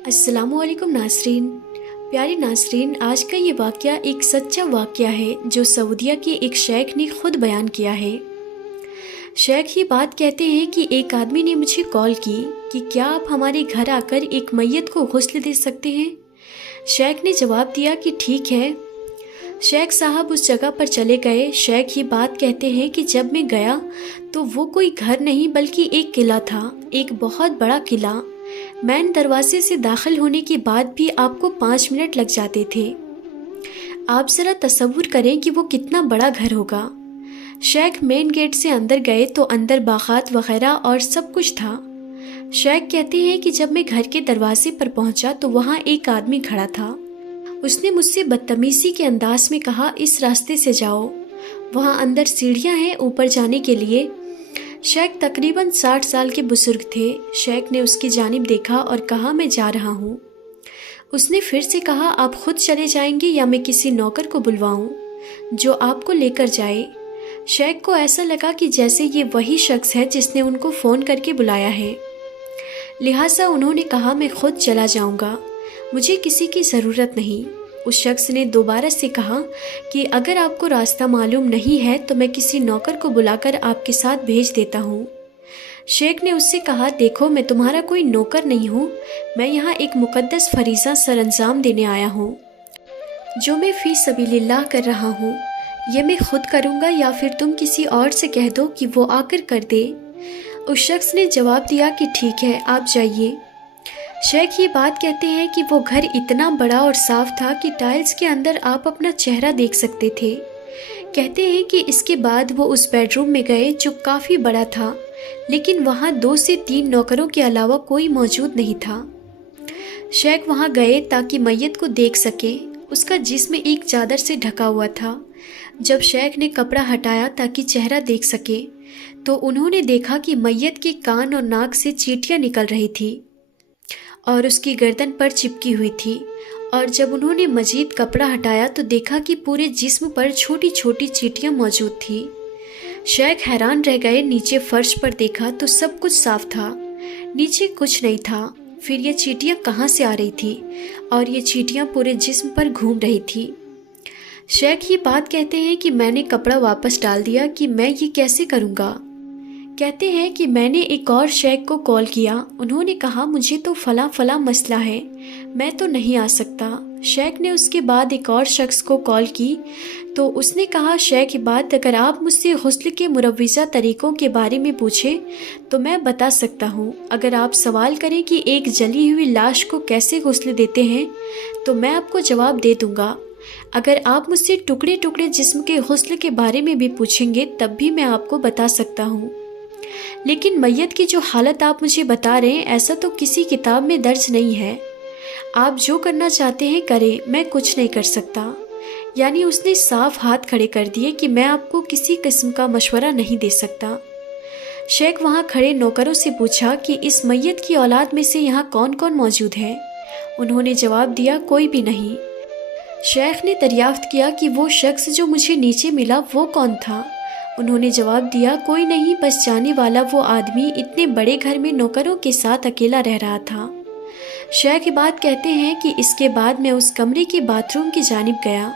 अस्सलामु अलैकुम नाज़रीन। प्यारे नाज़रीन, आज का ये वाक़या एक सच्चा वाक़या है जो सऊदीया के एक शेख ने ख़ुद बयान किया है। शेख ये बात कहते हैं कि एक आदमी ने मुझे कॉल की कि क्या आप हमारे घर आकर एक मैयत को गुस्ल दे सकते हैं। शेख ने जवाब दिया कि ठीक है। शेख साहब उस जगह पर चले गए। शेख ये बात कहते हैं कि जब मैं गया तो वो कोई घर नहीं बल्कि एक किला था, एक बहुत बड़ा किला। मैन दरवाजे से दाखिल होने के बाद भी आपको 5 मिनट लग जाते थे। आप ज़रा तसव्वुर करें कि वो कितना बड़ा घर होगा। शेख मेन गेट से अंदर गए तो अंदर बागात वगैरह और सब कुछ था। शेख कहते हैं कि जब मैं घर के दरवाजे पर पहुंचा तो वहां एक आदमी खड़ा था। उसने मुझसे बदतमीज़ी के अंदाज में कहा, इस रास्ते से जाओ, वहां अंदर सीढ़ियां हैं ऊपर जाने के लिए। शेख तकरीबन 60 साल के बुजुर्ग थे। शेख ने उसकी जानिब देखा और कहा, मैं जा रहा हूँ। उसने फिर से कहा, आप खुद चले जाएंगे या मैं किसी नौकर को बुलवाऊं जो आपको लेकर जाए। शेख को ऐसा लगा कि जैसे ये वही शख्स है जिसने उनको फ़ोन करके बुलाया है, लिहाजा उन्होंने कहा, मैं खुद चला जाऊंगा, मुझे किसी की ज़रूरत नहीं। उस शख्स ने दोबारा से कहा कि अगर आपको रास्ता मालूम नहीं है तो मैं किसी नौकर को बुलाकर आपके साथ भेज देता हूँ। शेख ने उससे कहा, देखो मैं तुम्हारा कोई नौकर नहीं हूँ, मैं यहाँ एक मुक़द्दस फरीज़ा सरअंजाम देने आया हूँ जो मैं फ़ी सबीलिल्लाह कर रहा हूँ। ये मैं खुद करूँगा या फिर तुम किसी और से कह दो कि वो आकर कर दे। उस शख्स ने जवाब दिया कि ठीक है, आप जाइए। शेख ये बात कहते हैं कि वो घर इतना बड़ा और साफ था कि टाइल्स के अंदर आप अपना चेहरा देख सकते थे। कहते हैं कि इसके बाद वो उस बेडरूम में गए जो काफ़ी बड़ा था, लेकिन वहाँ 2 से 3 नौकरों के अलावा कोई मौजूद नहीं था। शेख वहाँ गए ताकि मैयत को देख सके। उसका जिस्म एक चादर से ढका हुआ था। जब शेख ने कपड़ा हटाया ताकि चेहरा देख सके तो उन्होंने देखा कि मैयत के कान और नाक से चींटियाँ निकल रही थी और उसकी गर्दन पर चिपकी हुई थी। और जब उन्होंने मजीद कपड़ा हटाया तो देखा कि पूरे जिस्म पर छोटी छोटी चींटियां मौजूद थी। शेख हैरान रह गए। नीचे फर्श पर देखा तो सब कुछ साफ था, नीचे कुछ नहीं था। फिर ये चींटियां कहाँ से आ रही थी और ये चींटियां पूरे जिस्म पर घूम रही थी। शेख ये बात कहते हैं कि मैंने कपड़ा वापस डाल दिया कि मैं ये कैसे करूँगा। कहते हैं कि मैंने एक और शेख को कॉल किया। उन्होंने कहा, मुझे तो फला मसला है, मैं तो नहीं आ सकता। शेख ने उसके बाद एक और शख्स को कॉल की तो उसने कहा, शेख बात अगर आप मुझसे गुस्ल के मुरव्विज़ा तरीक़ों के बारे में पूछे तो मैं बता सकता हूँ। अगर आप सवाल करें कि एक जली हुई लाश को कैसे गुस्ल देते हैं तो मैं आपको जवाब दे दूँगा। अगर आप मुझसे टुकड़े टुकड़े जिस्म के गुस्ल के बारे में भी पूछेंगे तब भी मैं आपको बता सकता हूँ। लेकिन मैयत की जो हालत आप मुझे बता रहे हैं, ऐसा तो किसी किताब में दर्ज नहीं है। आप जो करना चाहते हैं करें, मैं कुछ नहीं कर सकता। यानी उसने साफ हाथ खड़े कर दिए कि मैं आपको किसी किस्म का मशवरा नहीं दे सकता। शेख वहाँ खड़े नौकरों से पूछा कि इस मैयत की औलाद में से यहाँ कौन कौन मौजूद है। उन्होंने जवाब दिया, कोई भी नहीं। शेख ने दरियाफ्त किया कि वो शख्स जो मुझे नीचे मिला वो कौन था। उन्होंने जवाब दिया, कोई नहीं, बस जाने वाला वो आदमी इतने बड़े घर में नौकरों के साथ अकेला रह रहा था। शेख ये बात कहते हैं कि इसके बाद मैं उस कमरे के बाथरूम की जानिब गया।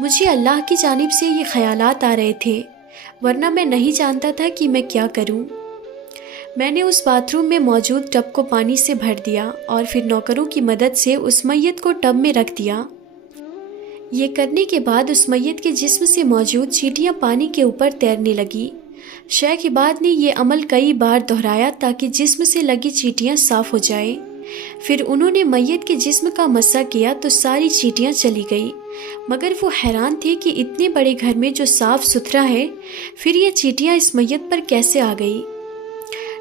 मुझे अल्लाह की जानिब से ये ख्यालात आ रहे थे, वरना मैं नहीं जानता था कि मैं क्या करूं। मैंने उस बाथरूम में मौजूद टब को पानी से भर दिया और फिर नौकरों की मदद से उस मैयत को टब में रख दिया। ये करने के बाद उस मैयत के जिस्म से मौजूद चींटियां पानी के ऊपर तैरने लगी। शेख इबाद ने यह अमल कई बार दोहराया ताकि जिस्म से लगी चींटियां साफ हो जाए। फिर उन्होंने मैयत के जिस्म का मस्सा किया तो सारी चींटियां चली गई, मगर वो हैरान थे कि इतने बड़े घर में जो साफ सुथरा है, फिर ये चींटियां इस मैयत पर कैसे आ गई।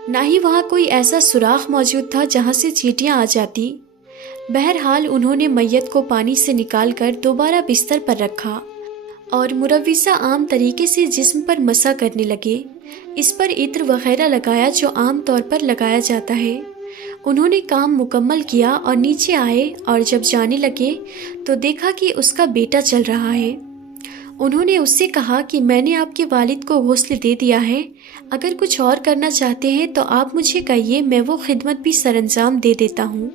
ना ही वहाँ कोई ऐसा सुराख मौजूद था जहाँ से चींटियां आ जाती। बहरहाल उन्होंने मैयत को पानी से निकालकर दोबारा बिस्तर पर रखा और मुरव्विज़ा आम तरीके से जिस्म पर मसा करने लगे। इस पर इत्र वगैरह लगाया जो आम तौर पर लगाया जाता है। उन्होंने काम मुकम्मल किया और नीचे आए और जब जाने लगे तो देखा कि उसका बेटा चल रहा है। उन्होंने उससे कहा कि मैंने आपके वालिद को गुस्ल दे दिया है, अगर कुछ और करना चाहते हैं तो आप मुझे कहिए, मैं वो खिदमत भी सरअंजाम दे देता हूँ।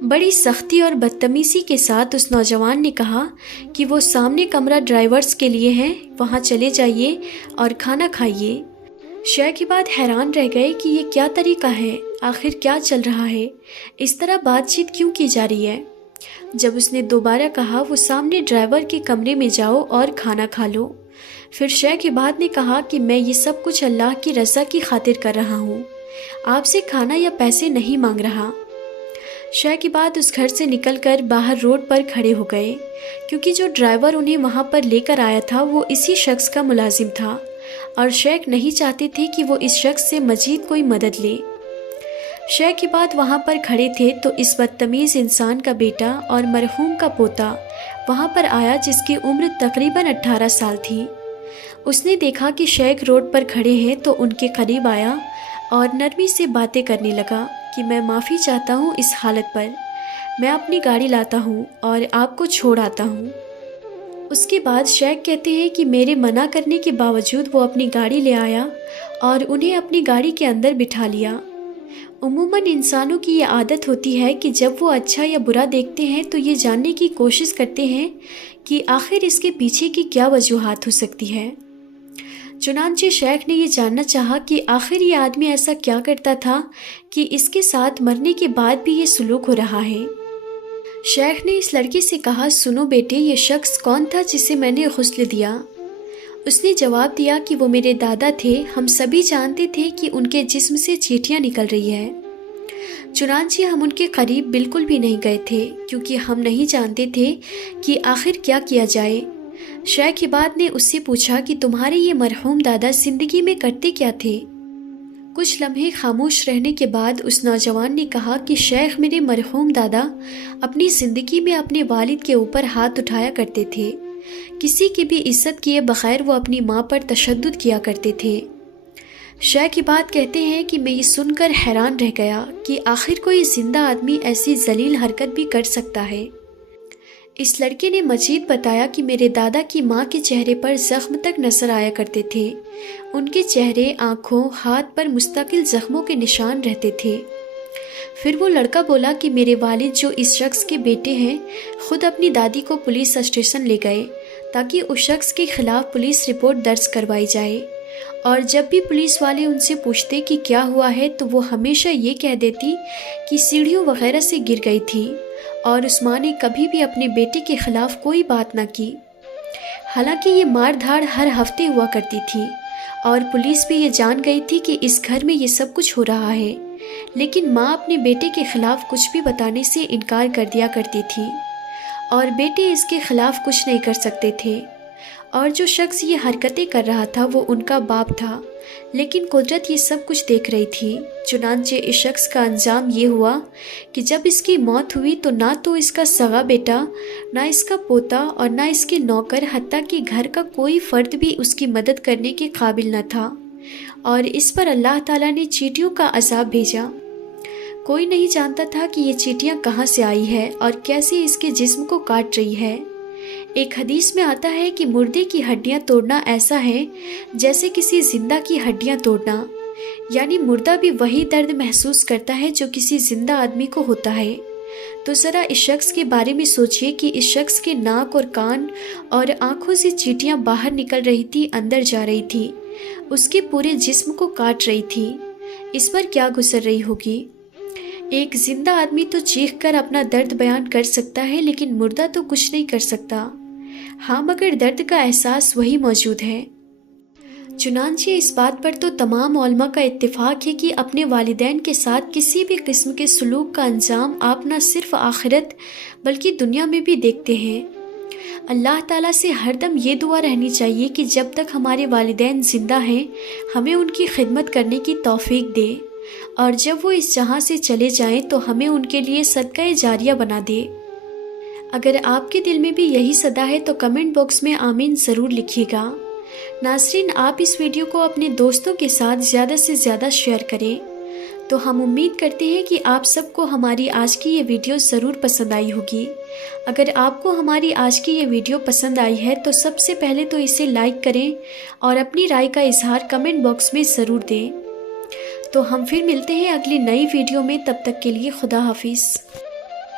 बड़ी सख्ती और बदतमीज़ी के साथ उस नौजवान ने कहा कि वो सामने कमरा ड्राइवर्स के लिए है, वहाँ चले जाइए और खाना खाइए। शेख इबाद हैरान रह गए कि ये क्या तरीका है, आखिर क्या चल रहा है, इस तरह बातचीत क्यों की जा रही है। जब उसने दोबारा कहा वो सामने ड्राइवर के कमरे में जाओ और खाना खा लो, फिर शेख इबाद ने कहा कि मैं ये सब कुछ अल्लाह की रज़ा की खातिर कर रहा हूँ, आपसे खाना या पैसे नहीं मांग रहा। शेख इबाद उस घर से निकलकर बाहर रोड पर खड़े हो गए, क्योंकि जो ड्राइवर उन्हें वहाँ पर लेकर आया था वो इसी शख्स का मुलाजिम था और शेख नहीं चाहते थे कि वो इस शख्स से मज़ीद कोई मदद ले। शेख इबाद वहाँ पर खड़े थे तो इस बदतमीज़ इंसान का बेटा और मरहूम का पोता वहाँ पर आया, जिसकी उम्र तकरीबन 18 साल थी। उसने देखा कि शेख रोड पर खड़े हैं तो उनके करीब आया और नरमी से बातें करने लगा कि मैं माफ़ी चाहता हूँ इस हालत पर, मैं अपनी गाड़ी लाता हूँ और आपको छोड़ आता हूँ। उसके बाद शेख कहते हैं कि मेरे मना करने के बावजूद वो अपनी गाड़ी ले आया और उन्हें अपनी गाड़ी के अंदर बिठा लिया। उमूमन इंसानों की ये आदत होती है कि जब वो अच्छा या बुरा देखते हैं तो ये जानने की कोशिश करते हैं कि आखिर इसके पीछे की क्या वजूहात हो सकती है। चुनांचे शेख ने ये जानना चाहा कि आखिर ये आदमी ऐसा क्या करता था कि इसके साथ मरने के बाद भी ये सलूक हो रहा है। शेख ने इस लड़के से कहा, सुनो बेटे, ये शख्स कौन था जिसे मैंने गुस्ल दिया? उसने जवाब दिया कि वो मेरे दादा थे, हम सभी जानते थे कि उनके जिस्म से चींटियाँ निकल रही है। चुनांचे हम उनके करीब बिल्कुल भी नहीं गए थे, क्योंकि हम नहीं जानते थे कि आखिर क्या किया जाए। शेख इबाद ने उससे पूछा कि तुम्हारे ये मरहूम दादा ज़िंदगी में करते क्या थे? कुछ लम्हे खामोश रहने के बाद उस नौजवान ने कहा कि शेख, मेरे मरहूम दादा अपनी ज़िंदगी में अपने वालिद के ऊपर हाथ उठाया करते थे, किसी की भी इज्जत किए बगैर वो अपनी माँ पर तशद्दुद किया करते थे। शेख इबाद कहते हैं कि मैं ये सुनकर हैरान रह गया कि आखिर कोई ज़िंदा आदमी ऐसी जलील हरकत भी कर सकता है। इस लड़के ने मजीद बताया कि मेरे दादा की माँ के चेहरे पर ज़ख्म तक नज़र आया करते थे, उनके चेहरे, आँखों, हाथ पर मुस्तकिल ज़ख्मों के निशान रहते थे। फिर वो लड़का बोला कि मेरे वालिद जो इस शख्स के बेटे हैं ख़ुद अपनी दादी को पुलिस स्टेशन ले गए ताकि उस शख्स के ख़िलाफ़ पुलिस रिपोर्ट दर्ज करवाई जाए, और जब भी पुलिस वाले उनसे पूछते कि क्या हुआ है तो वो हमेशा ये कह देती कि सीढ़ियों वगैरह से गिर गई थी, और उस माँ ने कभी भी अपने बेटे के ख़िलाफ़ कोई बात ना की। हालांकि ये मार धाड़ हर हफ्ते हुआ करती थी और पुलिस भी ये जान गई थी कि इस घर में ये सब कुछ हो रहा है, लेकिन माँ अपने बेटे के ख़िलाफ़ कुछ भी बताने से इनकार कर दिया करती थी और बेटे इसके ख़िलाफ़ कुछ नहीं कर सकते थे। और जो शख्स ये हरकतें कर रहा था वो उनका बाप था, लेकिन कुदरत ये सब कुछ देख रही थी। चुनांचे इस शख्स का अंजाम ये हुआ कि जब इसकी मौत हुई तो ना तो इसका सगा बेटा, ना इसका पोता और ना इसके नौकर, हत्ता कि घर का कोई फ़र्द भी उसकी मदद करने के काबिल न था, और इस पर अल्लाह ताला ने चींटियों का अज़ाब भेजा। कोई नहीं जानता था कि ये चींटियाँ कहाँ से आई है और कैसे इसके जिस्म को काट रही है। एक हदीस में आता है कि मुर्दे की हड्डियां तोड़ना ऐसा है जैसे किसी जिंदा की हड्डियां तोड़ना, यानी मुर्दा भी वही दर्द महसूस करता है जो किसी जिंदा आदमी को होता है। तो ज़रा इस शख्स के बारे में सोचिए कि इस शख्स के नाक और कान और आँखों से चींटियाँ बाहर निकल रही थी, अंदर जा रही थी, उसके पूरे जिस्म को काट रही थी। इस पर क्या गुजर रही होगी। एक जिंदा आदमी तो चीख कर अपना दर्द बयान कर सकता है, लेकिन मुर्दा तो कुछ नहीं कर सकता। हाँ, मगर दर्द का एहसास वही मौजूद है। चुनांचे इस बात पर तो तमाम उलमा का इत्तिफाक है कि अपने वालिदैन के साथ किसी भी किस्म के सलूक का अंजाम आप न सिर्फ आखिरत बल्कि दुनिया में भी देखते हैं। अल्लाह ताला से हरदम ये दुआ रहनी चाहिए कि जब तक हमारे वालिदैन ज़िंदा हैं हमें उनकी खिदमत करने की तौफीक दे, और जब वो इस जहां से चले जाएं तो हमें उनके लिए सदका जारिया बना दे। अगर आपके दिल में भी यही सदा है तो कमेंट बॉक्स में आमीन ज़रूर लिखिएगा। नाज़रीन, आप इस वीडियो को अपने दोस्तों के साथ ज़्यादा से ज़्यादा शेयर करें। तो हम उम्मीद करते हैं कि आप सबको हमारी आज की ये वीडियो ज़रूर पसंद आई होगी। अगर आपको हमारी आज की ये वीडियो पसंद आई है तो सबसे पहले तो इसे लाइक करें और अपनी राय का इजहार कमेंट बॉक्स में ज़रूर दें। तो हम फिर मिलते हैं अगली नई वीडियो में, तब तक के लिए खुदा हाफिज़।